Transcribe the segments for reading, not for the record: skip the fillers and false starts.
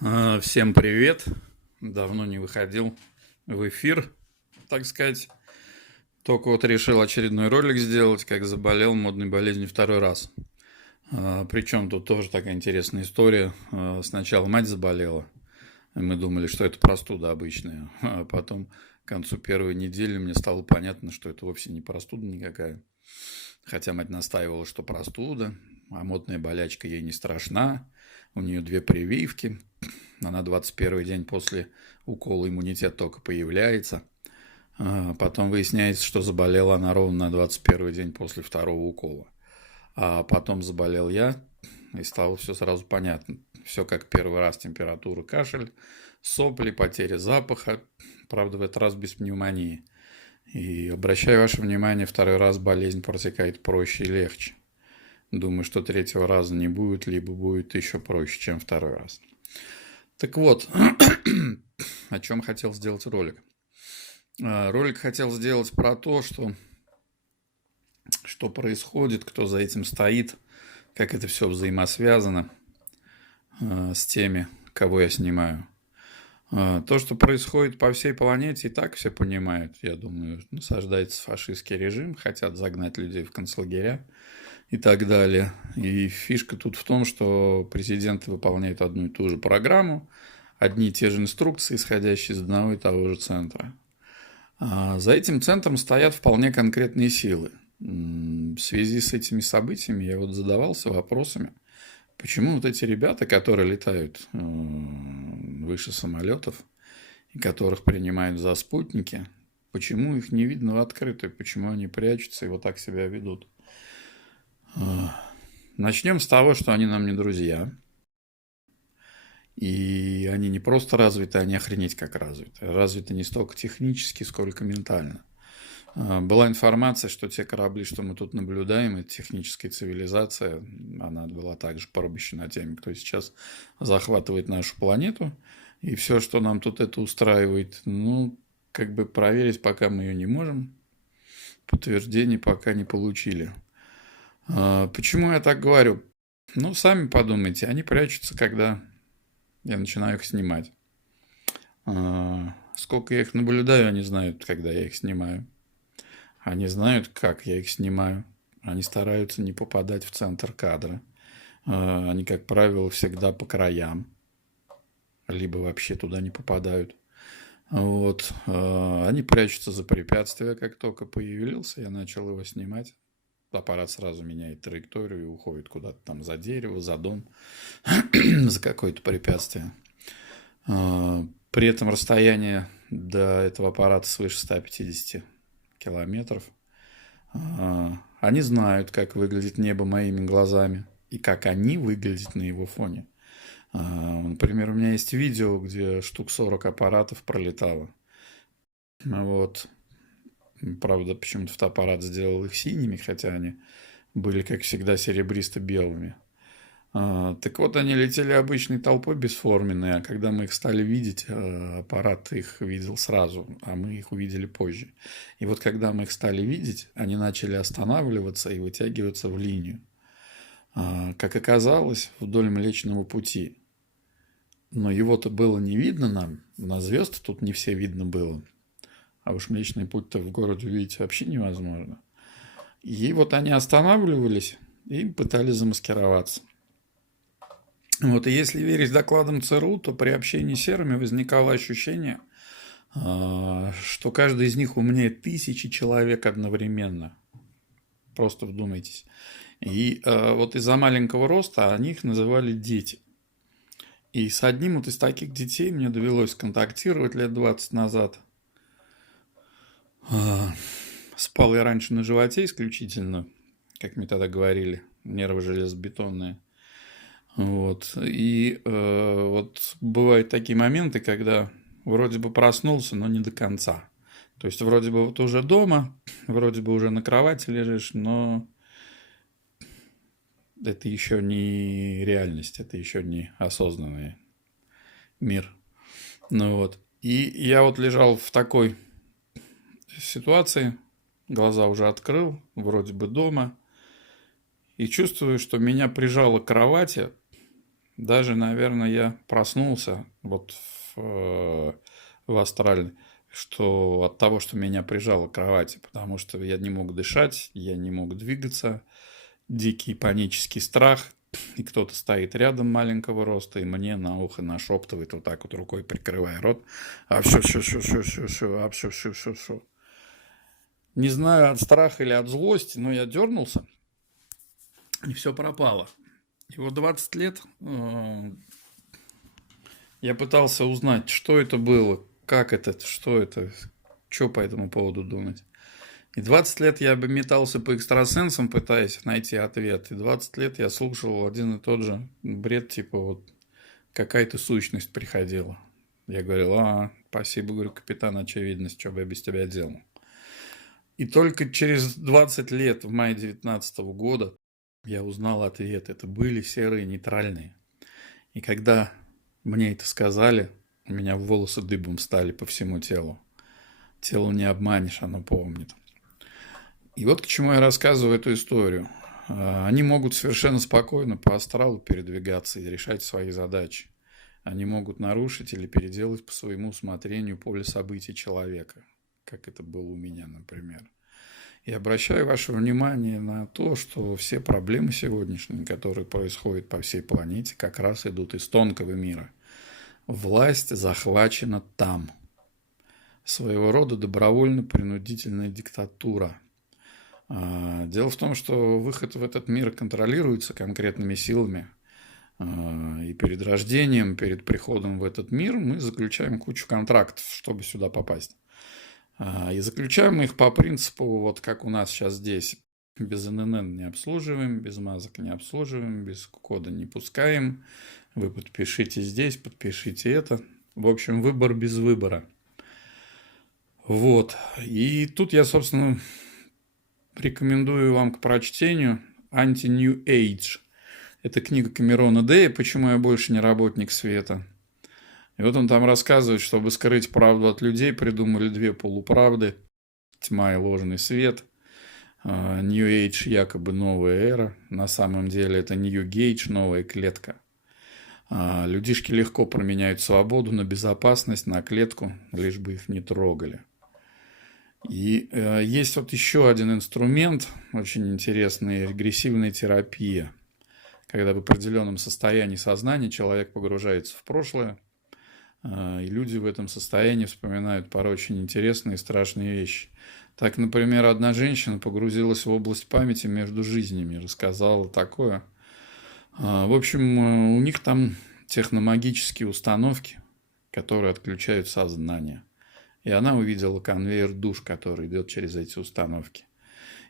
Всем привет! Давно не выходил в эфир, так сказать. Только вот решил очередной ролик сделать, как заболел модной болезнью второй раз. Причем тут тоже такая интересная история. Сначала мать заболела, и мы думали, что это простуда обычная. А потом к концу первой недели мне стало понятно, что это вовсе не простуда никакая. Хотя мать настаивала, что простуда, а модная болячка ей не страшна. У нее 2 прививки. На 21 день после укола иммунитет только появляется. Потом выясняется, что заболела она ровно на 21 день после второго укола. А потом заболел я, и стало все сразу понятно. Все как первый раз: температура, кашель, сопли, потеря запаха. Правда, в этот раз без пневмонии. И обращаю ваше внимание, второй раз болезнь протекает проще и легче. Думаю, что третьего раза не будет, либо будет еще проще, чем второй раз. Так вот, о чем хотел сделать ролик. Ролик хотел сделать про то, что происходит, кто за этим стоит, как это все взаимосвязано с теми, кого я снимаю. То, что происходит по всей планете, и так все понимают, я думаю. Насаждается фашистский режим, хотят загнать людей в концлагеря и так далее. И фишка тут в том, что президенты выполняют одну и ту же программу, одни и те же инструкции, исходящие из одного и того же центра. А за этим центром стоят вполне конкретные силы. В связи с этими событиями я вот задавался вопросами, почему вот эти ребята, которые летают выше самолетов и которых принимают за спутники, почему их не видно в открытую, почему они прячутся и вот так себя ведут. Начнем с того, что они нам не друзья. И они не просто развиты, они охренеть как развиты. Развиты не столько технически, сколько ментально. Была информация, что те корабли, что мы тут наблюдаем, это техническая цивилизация, она была также порабощена теми, кто сейчас захватывает нашу планету. И все, что нам тут это устраивает, как бы проверить пока мы ее не можем. Подтверждений пока не получили. Почему я так говорю? Сами подумайте, они прячутся, когда я начинаю их снимать. Сколько я их наблюдаю, они знают, когда я их снимаю. Они знают, как я их снимаю. Они стараются не попадать в центр кадра. Они, как правило, всегда по краям. Либо вообще туда не попадают. Вот. Они прячутся за препятствия. Как только появился, я начал его снимать. Аппарат сразу меняет траекторию и уходит куда-то там за дерево, за дом, за какое-то препятствие. При этом расстояние до этого аппарата свыше 150 километров. Они знают, как выглядит небо моими глазами и как они выглядят на его фоне. Например, у меня есть видео, где штук 40 аппаратов пролетало. Вот. Правда, почему-то фотоаппарат сделал их синими, хотя они были, как всегда, серебристо-белыми. Так вот, они летели обычной толпой бесформенной, а когда мы их стали видеть, аппарат их видел сразу, а мы их увидели позже. И вот когда мы их стали видеть, они начали останавливаться и вытягиваться в линию. Как оказалось, вдоль Млечного Пути. Но его-то было не видно нам, на звезд тут не все видно было. А уж Млечный Путь-то в городе увидеть вообще невозможно. И вот они останавливались и пытались замаскироваться. Вот, и если верить докладам ЦРУ, то при общении с серыми возникало ощущение, что каждый из них умнее 1000 человек одновременно. Просто вдумайтесь. И вот из-за маленького роста они их называли дети. И с одним вот из таких детей мне довелось контактировать лет 20 назад. Спал я раньше на животе исключительно, как мне тогда говорили, нервы железобетонные. Вот. И вот бывают такие моменты, когда вроде бы проснулся, но не до конца. То есть вроде бы вот уже дома, вроде бы уже на кровати лежишь, но это еще не реальность, это еще не осознанный мир. И я вот лежал в такой ситуации, глаза уже открыл, вроде бы дома, и чувствую, что меня прижало к кровати Даже, наверное, я проснулся вот в астральной, что от того, что меня прижало к кровати, потому что я не мог дышать, я не мог двигаться, дикий панический страх, и кто-то стоит рядом маленького роста, и мне на ухо нашептывает вот так вот рукой, прикрывая рот, а все. Не знаю, от страха или от злости, но я дернулся, и все пропало. И вот 20 лет я пытался узнать, что это было, как это, что это, что по этому поводу думать. И 20 лет я бы метался по экстрасенсам, пытаясь найти ответ. И 20 лет я слушал один и тот же бред, типа вот какая-то сущность приходила. Я говорил, спасибо, говорю, капитан, очевидность, что бы я без тебя делал. И только через 20 лет, в мае 2019 года, я узнал ответ. Это были серые нейтральные. И когда мне это сказали, у меня волосы дыбом стали по всему телу. Тело не обманешь, оно помнит. И вот к чему я рассказываю эту историю. Они могут совершенно спокойно по астралу передвигаться и решать свои задачи. Они могут нарушить или переделать по своему усмотрению поле событий человека, как это было у меня, например. И обращаю ваше внимание на то, что все проблемы сегодняшние, которые происходят по всей планете, как раз идут из тонкого мира. Власть захвачена там. Своего рода добровольно-принудительная диктатура. Дело в том, что выход в этот мир контролируется конкретными силами. И перед рождением, перед приходом в этот мир мы заключаем кучу контрактов, чтобы сюда попасть. И заключаем мы их по принципу, вот как у нас сейчас здесь. Без ННН не обслуживаем, без мазок не обслуживаем, без кода не пускаем. Вы подпишите здесь, подпишите это. В общем, выбор без выбора. Вот. И тут я, собственно, рекомендую вам к прочтению «Anti-New Age». Это книга Камерона Дэя «Почему я больше не работник света». И вот он там рассказывает, чтобы скрыть правду от людей, придумали две полуправды – тьма и ложный свет. New Age – якобы новая эра. На самом деле это New Gage – новая клетка. Людишки легко променяют свободу на безопасность, на клетку, лишь бы их не трогали. И есть вот еще один инструмент, очень интересный, регрессивная терапия. Когда в определенном состоянии сознания человек погружается в прошлое, и люди в этом состоянии вспоминают порой очень интересные и страшные вещи. Так, например, одна женщина погрузилась в область памяти между жизнями, рассказала такое. В общем, у них там техномагические установки, которые отключают сознание. И она увидела конвейер душ, который идет через эти установки.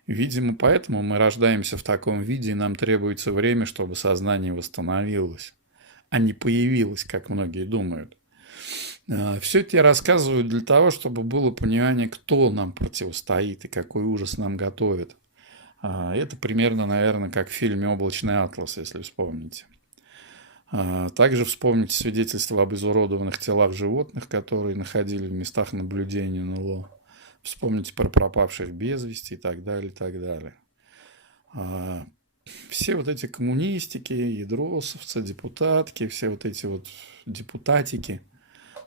Видимо, поэтому мы рождаемся в таком виде, и нам требуется время, чтобы сознание восстановилось, а не появилось, как многие думают. Все это я рассказываю для того, чтобы было понимание, кто нам противостоит и какой ужас нам готовит. Это примерно, наверное, как в фильме «Облачный атлас», если вспомните. Также вспомните свидетельства об изуродованных телах животных, которые находили в местах наблюдения НЛО. Вспомните про пропавших без вести и так далее, и так далее. Все вот эти коммунистики, ядросовцы, депутатки, все вот эти вот депутатики,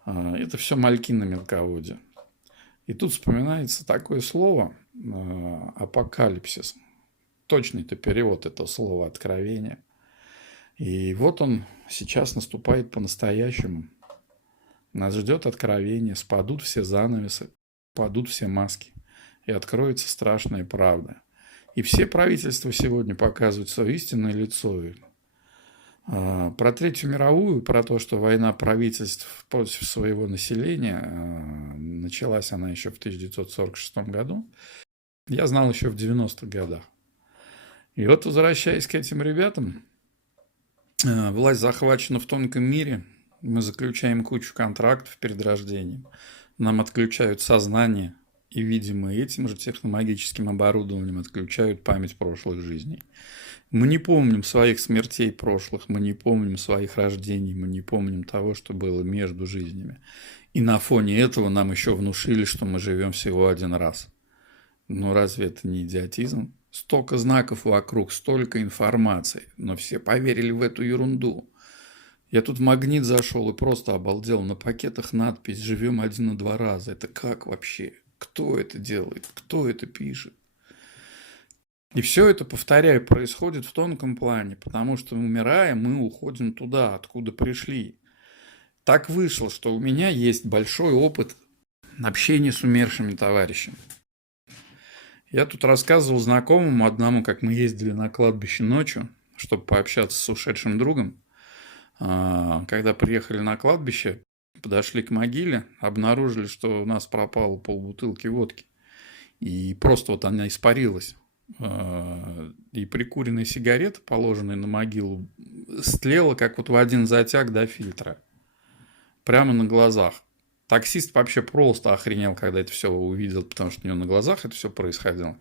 это все мальки на мелководье. И тут вспоминается такое слово апокалипсис. Точный-то перевод этого слова откровение. И вот он сейчас наступает по-настоящему. Нас ждет откровение, спадут все занавесы, падут все маски, и откроется страшная правда. И все правительства сегодня показывают свое истинное лицо. Про Третью мировую, про то, что война правительств против своего населения, началась она еще в 1946 году, я знал еще в 90-х годах. И вот, возвращаясь к этим ребятам, власть захвачена в тонком мире, мы заключаем кучу контрактов перед рождением, нам отключают сознание, и, видимо, этим же техномагическим оборудованием отключают память прошлых жизней. Мы не помним своих смертей прошлых, мы не помним своих рождений, мы не помним того, что было между жизнями. И на фоне этого нам еще внушили, что мы живем всего один раз. Но разве это не идиотизм? Столько знаков вокруг, столько информации, но все поверили в эту ерунду. Я тут в Магнит зашел и просто обалдел. На пакетах надпись «Живем 1 и 2 раза». Это как вообще? Кто это делает? Кто это пишет? И все это, повторяю, происходит в тонком плане, потому что, умирая, мы уходим туда, откуда пришли. Так вышло, что у меня есть большой опыт общения с умершими товарищами. Я тут рассказывал знакомому одному, как мы ездили на кладбище ночью, чтобы пообщаться с ушедшим другом. Когда приехали на кладбище, подошли к могиле, обнаружили, что у нас пропало полбутылки водки. И просто вот она испарилась. И прикуренная сигарета, положенная на могилу, стлела, как вот в один затяг до фильтра. Прямо на глазах. Таксист вообще просто охренел, когда это все увидел, потому что у него на глазах это все происходило.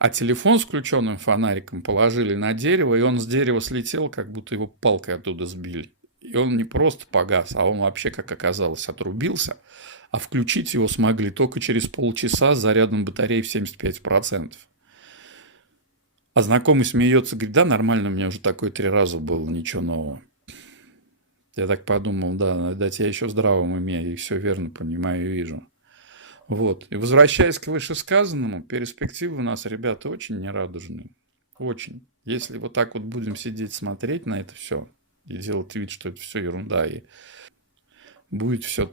А телефон с включенным фонариком положили на дерево, и он с дерева слетел, как будто его палкой оттуда сбили. И он не просто погас, а он вообще, как оказалось, отрубился. А включить его смогли только через полчаса с зарядом батареи в 75%. А знакомый смеется, говорит, да, нормально, у меня уже такое 3 раза было, ничего нового. Я так подумал, да, я еще в здравом уме, и все верно понимаю и вижу. Вот. И возвращаясь к вышесказанному, перспективы у нас, ребята, очень нерадужные. Очень. Если вот так вот будем сидеть, смотреть на это все и делать вид, что это все ерунда, и будет все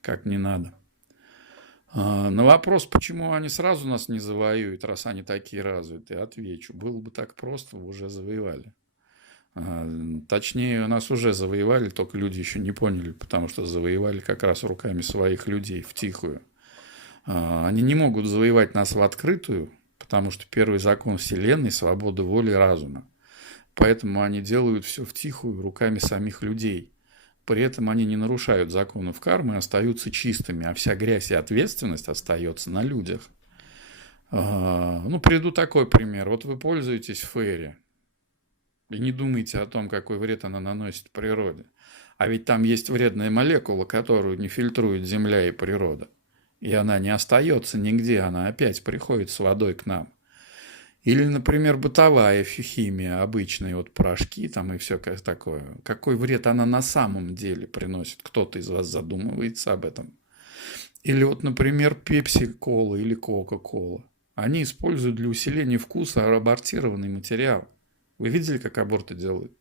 как не надо. На вопрос, почему они сразу нас не завоюют, раз они такие развитые, отвечу. Было бы так просто, уже завоевали. Точнее, нас уже завоевали, только люди еще не поняли, потому что завоевали как раз руками своих людей, втихую. Они не могут завоевать нас в открытую, потому что первый закон Вселенной – свобода воли и разума. Поэтому они делают все втихую руками самих людей. При этом они не нарушают законов кармы, остаются чистыми, а вся грязь и ответственность остается на людях. Приведу такой пример. Вот вы пользуетесь фейри и не думаете о том, какой вред она наносит природе. А ведь там есть вредная молекула, которую не фильтрует Земля и природа. И она не остается нигде, она опять приходит с водой к нам. Или, например, бытовая химия, обычные вот порошки там и все такое. Какой вред она на самом деле приносит? Кто-то из вас задумывается об этом? Или вот, например, пепси-кола или кока-кола. Они используют для усиления вкуса абортированный материал. Вы видели, как аборты делают?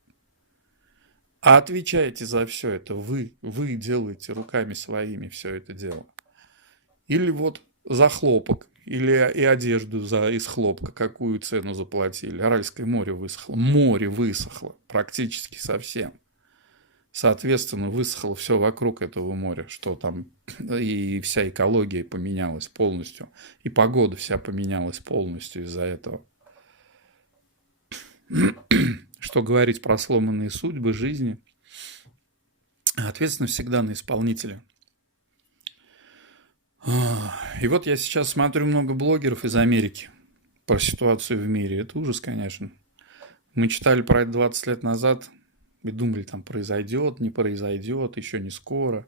А отвечаете за все это вы. Вы делаете руками своими все это дело. Или вот за хлопок. Или и одежду из хлопка, какую цену заплатили. Аральское море высохло. Море высохло практически совсем. Соответственно, высохло все вокруг этого моря, что там и вся экология поменялась полностью. И погода вся поменялась полностью из-за этого. Что говорить про сломанные судьбы, жизни? Ответственность всегда на исполнителя. И вот я сейчас смотрю много блогеров из Америки про ситуацию в мире. Это ужас, конечно. Мы читали про это 20 лет назад и думали, там произойдет, не произойдет, еще не скоро.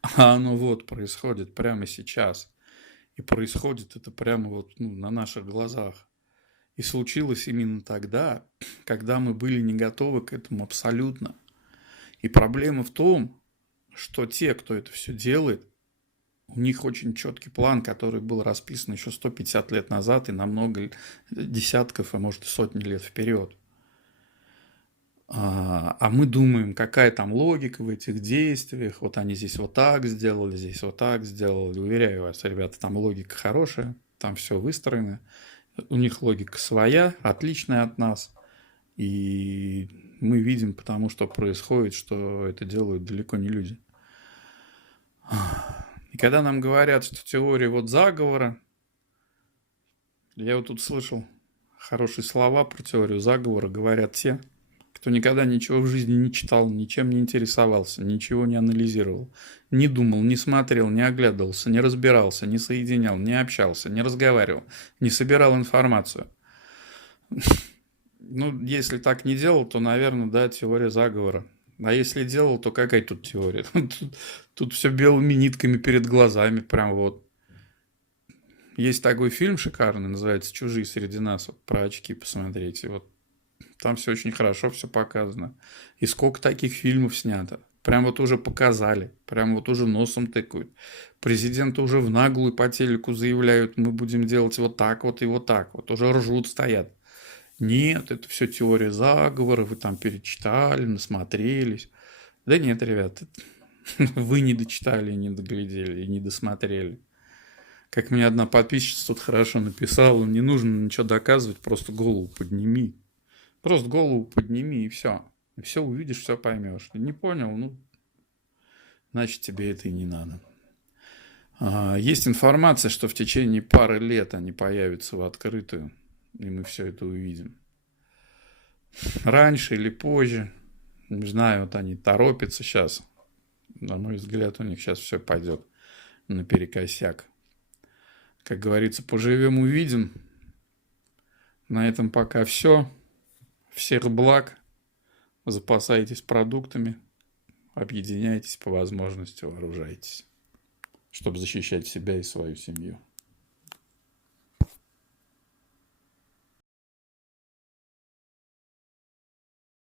А оно вот происходит прямо сейчас. И происходит это прямо вот на наших глазах. И случилось именно тогда, когда мы были не готовы к этому абсолютно. И проблема в том, что те, кто это все делает, у них очень четкий план, который был расписан еще 150 лет назад и на много десятков, а может и сотни лет вперед. А мы думаем, какая там логика в этих действиях. Вот они здесь вот так сделали, здесь вот так сделали. Уверяю вас, ребята, там логика хорошая, там все выстроено. У них логика своя, отличная от нас. И мы видим, потому что происходит, что это делают далеко не люди. И когда нам говорят, что теория вот заговора, я вот тут слышал хорошие слова про теорию заговора, говорят те, кто никогда ничего в жизни не читал, ничем не интересовался, ничего не анализировал, не думал, не смотрел, не оглядывался, не разбирался, не соединял, не общался, не разговаривал, не собирал информацию. Если так не делал, то, наверное, да, теория заговора. А если делал, то какая тут теория? Тут все белыми нитками перед глазами, прям вот. Есть такой фильм шикарный, называется «Чужие среди нас». Вот про очки посмотрите. Вот Там все очень хорошо, все показано. И сколько таких фильмов снято. Прям вот уже показали, прям вот уже носом тыкают. Президенты уже в наглую по телеку заявляют, мы будем делать вот так вот и вот так вот. Уже ржут, стоят. Нет, это все теория заговора, вы там перечитали, насмотрелись. Да нет, ребят, вы не дочитали, не доглядели и не досмотрели. Как мне одна подписчица тут хорошо написала, не нужно ничего доказывать, просто голову подними. Просто голову подними и все. И все увидишь, все поймешь. Не понял, ну, значит, тебе это и не надо. Есть информация, что в течение пары лет они появятся в открытую, и мы все это увидим. Раньше или позже, не знаю, вот они торопятся сейчас. На мой взгляд, у них сейчас все пойдет наперекосяк. Как говорится, поживем, увидим. На этом пока все. Всех благ. Запасайтесь продуктами. Объединяйтесь по возможности, вооружайтесь, чтобы защищать себя и свою семью.